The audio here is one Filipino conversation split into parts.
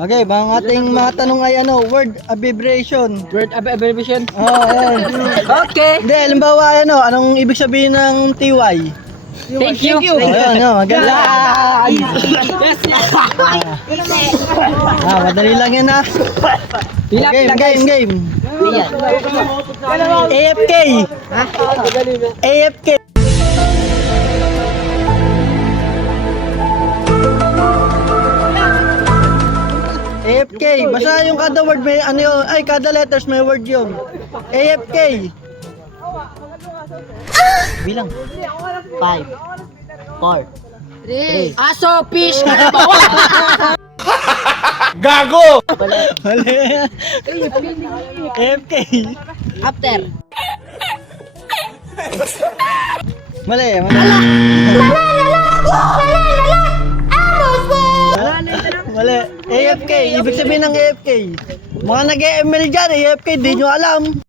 Okay, bang ating mga tanong ay ano, word abbreviation. Word abbreviation. Ayan. Okay. Hindi, halimbawa ano, anong ibig sabihin ng TY? Thank you. Ayan, no, maganda. Madali lang yan ha. Game. AFK. AFK. AFK. Basta yung kada word may ano yun. Ay, kada letters may word yun. AFK. Bilang. 5, 4, 3. Aso, fish, Gago! Mali. AFK. After. Mali. Mali. AFK. Ibig sabihin ng AFK. Mga nag-ML dyan, AFK, di nyo alam.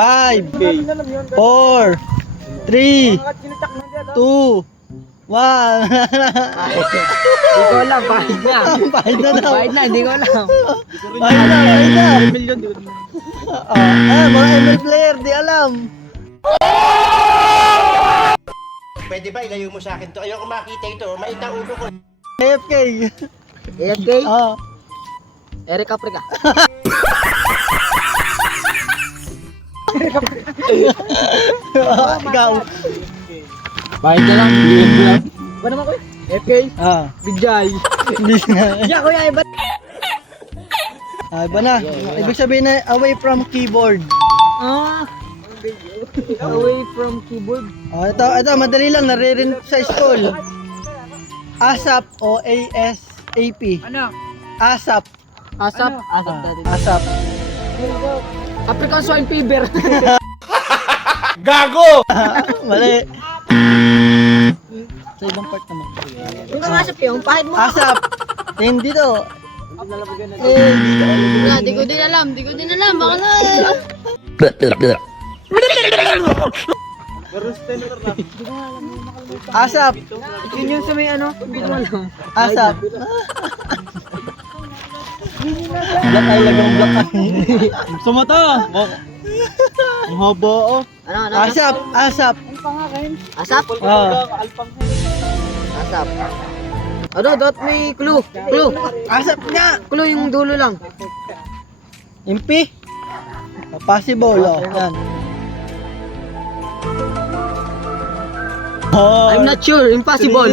Five, 4, 3, 2, 1. Hindi ko alam, bahid na. Bahid na daw. Bahid na, hindi ko alam. Bahid na. Mga ML player, di alam. Pwede ba ilayo mo sa akin to? Ayoko makita ito. Maita ulo ko. AFK. AFK? Oo. Eric Africa. Ikaw. Bahid na lang, hindi ko alam. Ba naman ko eh? AFK? Big Jai. Hindi na. Yeah, kuya, iba. Iba na. Ibig sabihin na away from keyboard. Away from keyboard. Ito, madali lang, naririnig sa school. ASAP o ASAP. Ano? ASAP. Asap? Asap dati. ASAP. African swine fever. Gago! Mali. Sa ibang part naman. Yung kamasap yung pahit mo. ASAP. Hindi dito. Wala, di ko din alam. Baka na. ASAP. Yun yung sa may ano? Hindi ko alam. ASAP. Black eye, lagang black eye. Sa mata. Ang haba oh. Ano? ASAP. ASAP. Asap? Asap. Ano? Dot may clue. Clue. ASAP nga. Clue yung dulo lang. MP. Possible oh. Yan. Oh. I'm not sure. Impossible.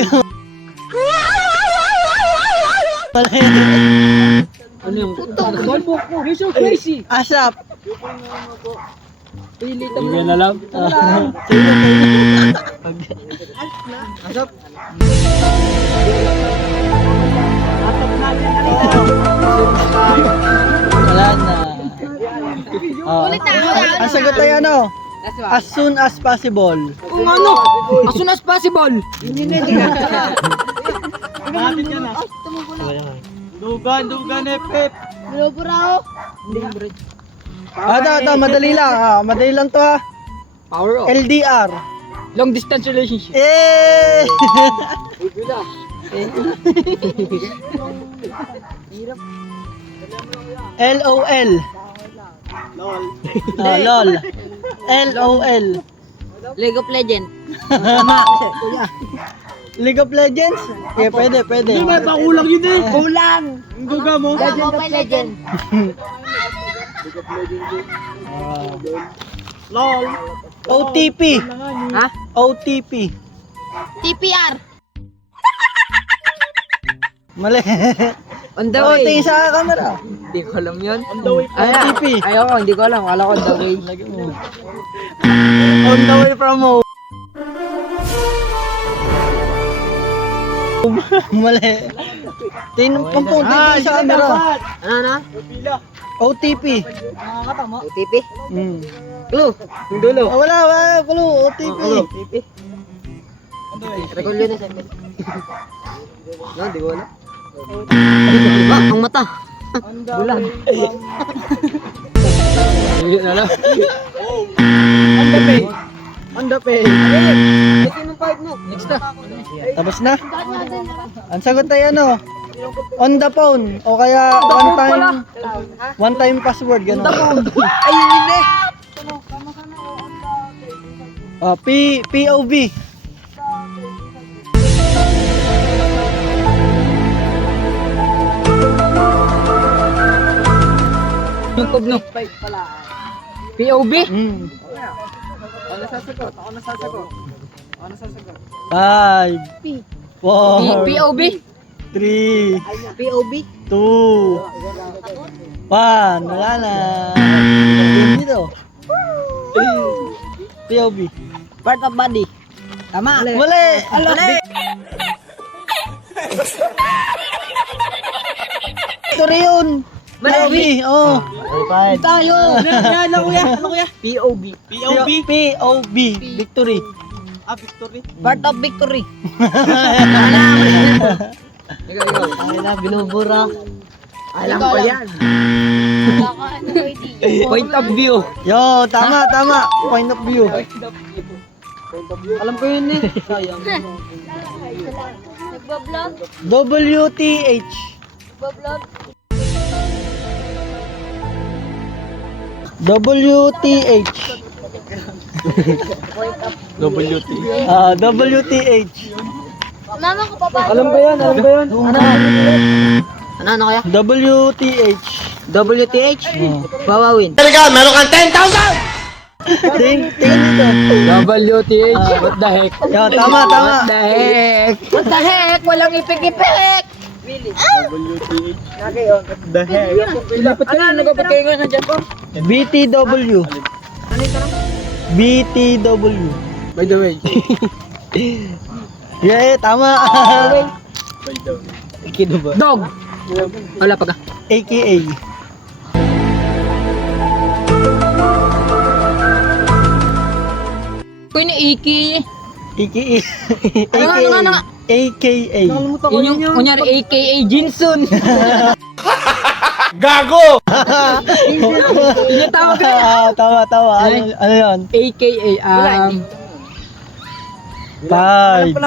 Ano yung notebook mo? You're so crazy. ASAP. Hindi ko na alam. Asap. Wala na. Ulit na. Ang sagot ay ano? As soon as possible. Kung ano? As soon as possible. Dugan, Pep. Bilobura Ito, madali lang. Madali lang to ha. Power off. LDR. Long distance relationship. Eh! LOL. LOL. LOL. League of Legends. League of Legends? Okay, pwede. Hindi, may pakulang yun eh. Kulang! Ang guga mo? Mobile Legends. LOL. OTP. Ha? OTP. TPR. Mali. On the Oh, way. tingin sa camera. Hindi ko alam yun. On the way. OTP. Ayoko, hindi ko alam. Kala ko on the way. On the way from home. Mali. Tingin sa camera. Ano? OTP. OTP? Clue. Yung dulo. Wala. Clue. OTP. OTP? Recall yun na siyempre. No, hindi ko alam. Ang mata. Bulan. Hindi na lang. On the pay. Ito yung part mo. Next na. Tapos na? Ang sagot ay ano? On the phone. O kaya one time password. Gano'n. Ayun yun eh. POV. Yung tugno. POV? Mm. Ako nasasagot. 5, 4, POV? 3, POB. 2, 1. Wala na. Game dito. POV. Part of body. Tama. Mali. Victory yun. POV. Oh. Tayo. Ano kuya? POV. POV. Victory. Part of victory. Ikaw. Binubura. Alam ko yan. Point of view. Yo, tama. Point of view. Alam ko yun eh. Nagbablog. WTH. Nagbablog. WTH. WTH. Mama ko pa ba? Alam ko yan. Ano kaya? WTH. WTH? Oh. Wawawin. Tingin dito. WTH. What the heck? Yo, tama. What the heck? What the heck? Walang ipik-ipik! Dapat ka na. Nagapit kayo nga na dyan po. BTW. BTW. By the way. Yeah, tama. Dog. Wala pa ka. AKA. Kuya ni Iki. AKA. Ano? AKA. Yun yung kunyari AKA Jinsun. Gago! Yung tawag ka. Tama. Ano yun? AKA 5,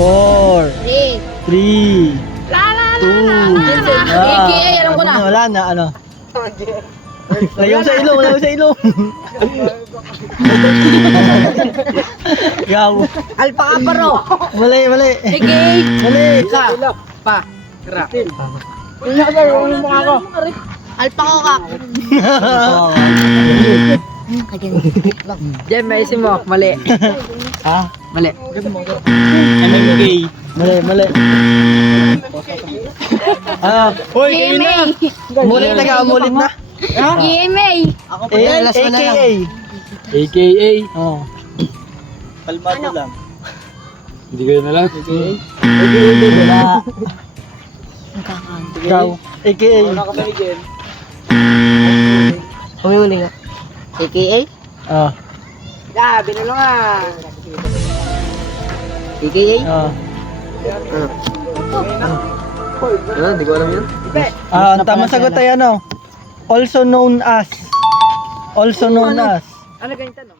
4, 3, 2, AKA, alam ko na. Wala na, ano? Layong sa ilong. Gaw. Alpaka paro. Mali. AKA. Mali. Pa. Kra. Alpaka kak. Diyan, may isim mo. Mali. Ha? Mali. MMK. Mali. Hoy, kayo na. Mulit na. GMA. AKA. AKA. Oh. Kalmado lang. Hindi ko na lang. Ikaw. AKA. Uli nga. AKA? Ah. Gabi na lang AKA? Ah. Hindi ko alam yun. Ang tamang sagot ay ano? Also known as. Ano ganito no?